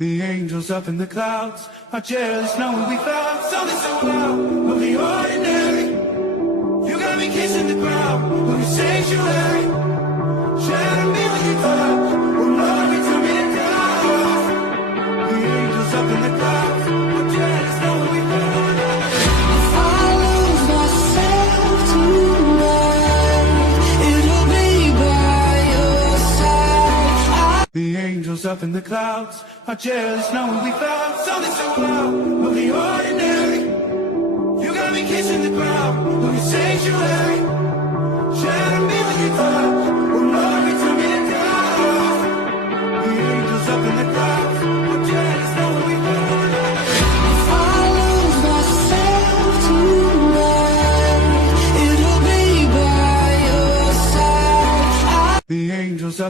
The angels up in the clouds are jealous knowing we found something so loud of the ordinary. You got me kissing the ground of your sanctuary. Shadow me with your touch, oh Lord, we turn me to clouds. The angels up in the clouds are jealous knowing we found. If I lose myself tonight, it'll be by your side. The angels up in the clouds are jealous knowing we found something so loud of the ordinary. You got me kissing the ground of your sanctuary. Shadow me with your touch.